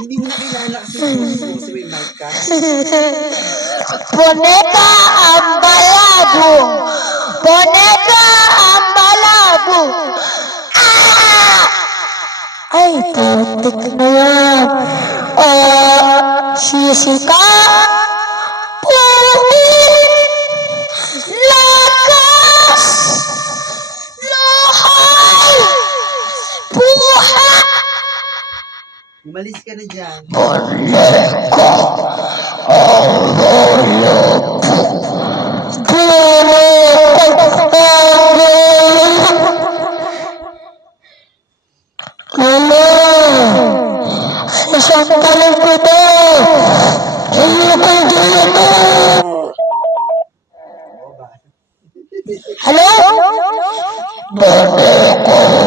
Hindi mo na kilala kasi puso may mic ka. Boneka ang malabo. Boneka ang malabo. Ay, putik na yan. Sisika. Lakas. Luhay. Buha. Umalis ka na dyan. Boneka ang malabo. Sasampalin ko to. Hello? Boneka